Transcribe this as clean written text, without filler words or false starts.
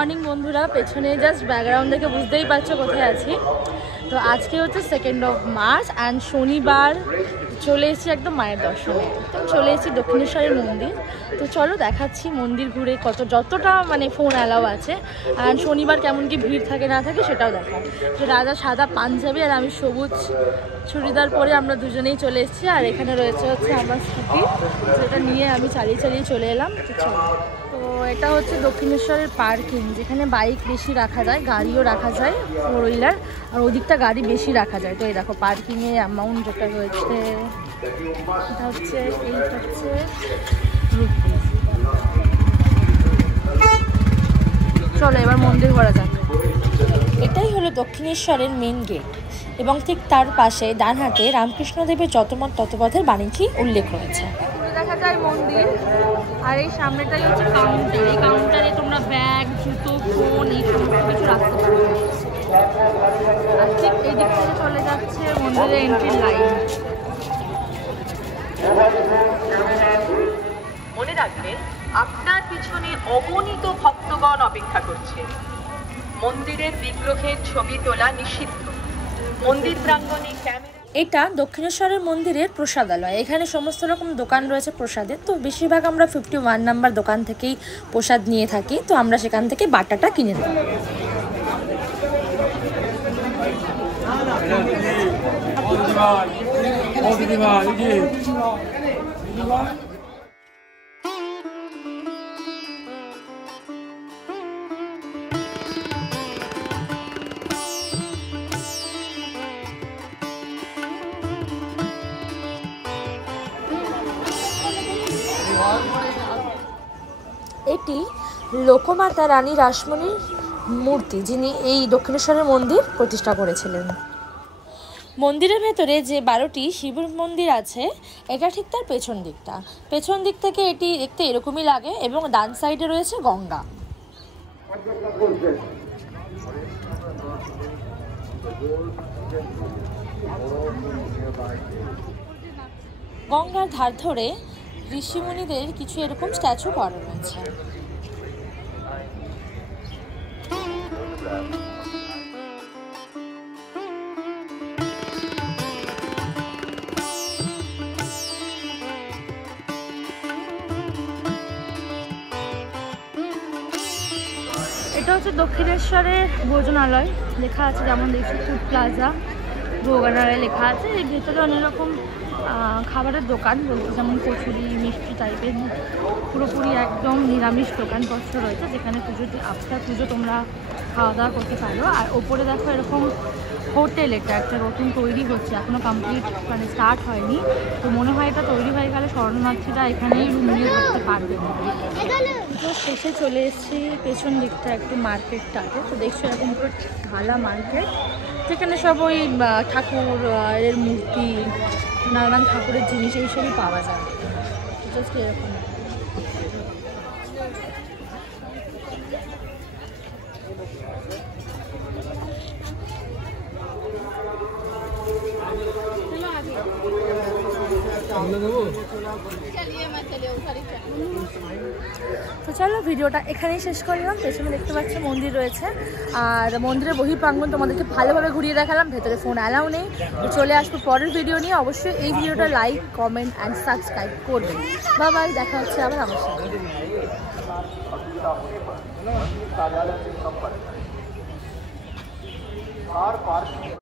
Morning বন্ধুরা, পেছনে just background দেখে বুঝতেই পারছো কোথায় আছি। তো আজকে হচ্ছে 2nd মার্চ অ্যান্ড শনিবার। চলে এসেছি একদম মায়ের দর্শনে, একদম চলে এসেছি দক্ষিণেশ্বরের মন্দির। তো চলো দেখাচ্ছি মন্দির ঘুরে যতটা মানে ফোন অ্যালাউ আছে। অ্যান্ড শনিবার কেমন কি ভিড় থাকে না থাকে সেটাও দেখায়। তো রাজা সাদা পাঞ্জাবি আর আমি সবুজ চুড়িদার পরে আমরা দুজনেই চলে এসেছি। আর এখানে রয়েছে হচ্ছে আমার স্কুটি, যেটা নিয়ে আমি চালিয়ে চালিয়ে চলে এলাম। তো চলো, তো এটা হচ্ছে দক্ষিণেশ্বরের পার্কিং, যেখানে বাইক বেশি রাখা যায়, গাড়িও রাখা যায় 4 হুইলার, আর ওদিকটা গাড়ি বেশি রাখা যায়। তো এই দেখো পার্কিংয়ে অ্যামাউন্ট যেটা রয়েছে এটা হচ্ছে রুপিস। চলো এবার মন্দির ঘোরা যাক। এটাই হলো দক্ষিণেশ্বরের মেন গেট এবং ঠিক তার পাশে ডান হাতে রামকৃষ্ণদেবের যতমত ততপথের বাণীটি উল্লেখ রয়েছে। দেখা যায় মন্দির, আর এই সামনেটাই হচ্ছে কাউন্টার। এই কাউন্টারে তোমরা ব্যাগ, জুতো, ফোন এই সমস্ত কিছু রাখতে পারো। আর ঠিক এই দিক থেকে চলে যাচ্ছে মন্দিরের এন্ট্রি লাইন। মনে রাখবেন, আপনার পিছনে অগণিত ভক্তগণ অপেক্ষা করছে। মন্দিরের বিগ্রহের ছবি তোলা নিষিদ্ধ। মন্দির প্রাঙ্গণে ক্যামেরা। এটা দক্ষিণেশ্বরের মন্দিরের প্রসাদালয়। এখানে সমস্ত রকম দোকান রয়েছে প্রসাদের। তো বেশিরভাগ আমরা 51 নাম্বার দোকান থেকেই প্রসাদ নিয়ে থাকি। তো আমরা সেখান থেকে বাটাটা কিনে নিই। এটি লোকমাতা রানী রাসমণির মূর্তি, যিনি এই দক্ষিণেশ্বরের মন্দির প্রতিষ্ঠা করেছিলেন। মন্দিরের ভেতরে যে 12টি শিব মন্দির আছে, এটা ঠিক তার পেছন দিকটা। পেছন দিক থেকে এটি দেখতে এরকমই লাগে এবং ডান সাইডে রয়েছে গঙ্গা। গঙ্গার ধার ধরে ঋষিমুনিদের কিছু এরকম স্ট্যাচু করা রয়েছে। এটা হচ্ছে দক্ষিণেশ্বরের ভোজনালয়, লেখা আছে যেমন দেখছি ফুড প্লাজা ভোজনালয় লেখা আছে। এর ভেতরে অনেক রকম খাবারের দোকান রয়েছে, যেমন কচুরি, মিষ্টি টাইপের, পুরোপুরি একদম নিরামিষ দোকানপত্র রয়েছে, যেখানে আফটার পুজো তোমরা খাওয়া দাওয়া করতে পারো। আর ওপরে দেখো এরকম হোটেল, এটা একটা নতুন তৈরি হচ্ছে, এখনও কমপ্লিট মানে স্টার্ট হয়নি। তো মনে হয় এটা তৈরি হয়ে গেলে শরণার্থীরা এখানেই রুম নিয়ে থাকতে পারবে। তো শেষে চলে এসেছি পেছন দিকটা একটু মার্কেটটাতে। তো দেখছো এরকম পুরো ঢালা মার্কেট, যেখানে সব ওই ঠাকুর এর মূর্তি, নানান ঠাকুরের জিনিস এইসবই পাওয়া যায়। জাস্ট এরকম। তো চলো ভিডিওটা এখানেই শেষ করলাম। পেছনে দেখতে পাচ্ছি মন্দির রয়েছে, আর মন্দিরের বহিঃপ্রাঙ্গণ তোমাদেরকে ভালোভাবে ঘুরিয়ে দেখালাম। ভেতরে ফোন অ্যালাউ নেই। চলে আসবো পরের ভিডিও নিয়ে। অবশ্যই এই ভিডিওটা লাইক, কমেন্ট অ্যান্ড সাবস্ক্রাইব করবেন। বাই, দেখা হচ্ছে আবার আমার সাথে।